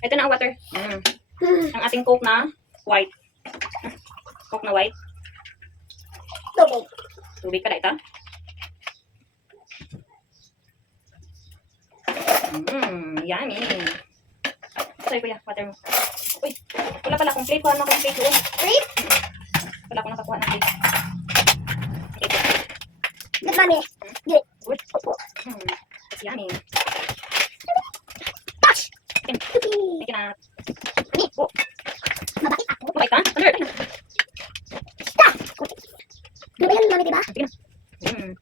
Ito na ang water. Ang ating Coke na white. Coke na white. Tubig. Tubig ka na ito. Yummy. Sorry kuya, water mo. Uy, wala pala akong plate. Kuha na akong plate doon. Plate? Wala akong nakakuha ng plate. Good, mommy. Good. Uy, it's yummy. Touch! Thank you na. Oh, Mabait ako. mabait ka? Alert! Ano ba yan, mami, diba? Sige na.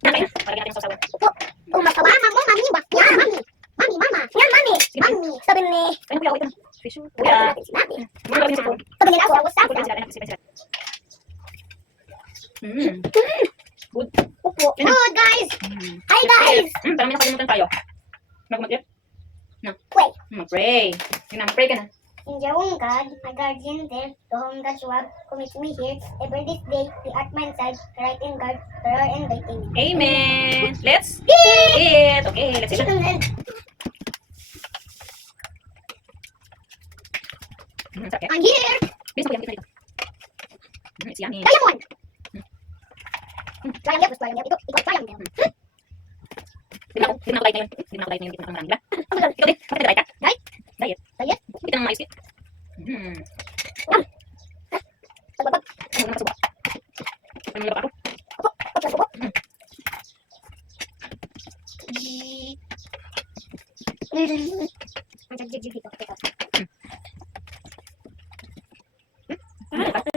Nakay na. Palagyan natin yung sausawan. Opo. Oh, masawa. Mami, mami. Yan, mami. Mami, mama. Yan, mami. Mami. Sabi ni... Ayun, kuya, ito na. Fish. Kuya. Kuya. Sinabi. Muna kami sa phone. Sabi nila ako, ang gusto. Kuya sila. Ayun, sila. Good. Opo. Good, guys. Hi, guys. Para may nakalimutan tayo. Mag-umat Wait. Mag-pray. Yun na, mag-pray ka na. In Jehovah God, my guardian there, to whom God swab, commit me here, every this day, the at my side, right in God, prayer and by Amen. Amen. Let's eat. Okay, let's eat. Okay. I'm here. Please, kuya, dito. It's yummy. Kaya mo. Kaya mo, kaya mo. Ikaw, kaya mo. Di na ako light ngayon. Di na ako light ngayon. Di na ako marami ba? Ikaw din. Bakit na diet ka? Diet? Diet? Diet? Hindi ka nang maayos. Sababag. Ano na masuba? Ano na ba ako? Opo. Opo, opo.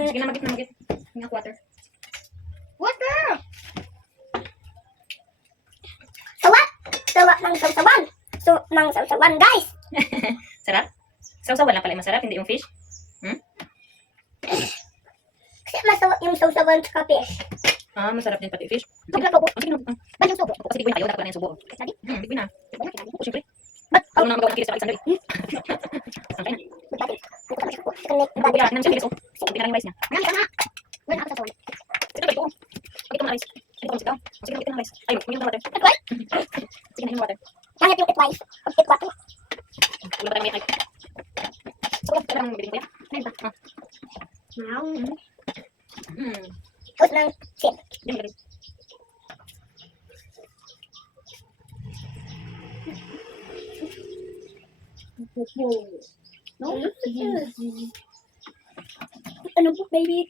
Sige na, magit na magit. Hindi ako water. Water! Sawa! Sawa ng sausawan! So, ng sausawan, guys! Sarap? Sausawan lang pala yung masarap, hindi yung fish. Kasi masawa yung sausawan sa fish. Ah, masarap din pati fish. Sige na po. Oh, sige na. Ba't yung subo? Kasi tigwin tayo, dapat na yung subo. Sabi? Tigwin na. Sabi na, sabi. Oh, syempre. Ba't? Ako na magawa ng kilis sa Alexander. Sangkay na. Ba't dati? Hindi ko naman siya po. Sige, Ang kuya, tinanong siya kilis, oh. Sige na lang yung rice niya. Marami ka na. Wala ako sa sausawan. Sige na, ito. Pakita mo na rice. Ito mo sigaw. Sige na, pakita mo na rice. Ay, yung water. At what? Sige na, yung water. Hangat yung itway. Pag itwato. Wala pa tayong may rice. So, ito lang biling kuya. Meron ba? Ah. Now, Hmm. host ng ship. Yun, galing. No? Ano po, baby?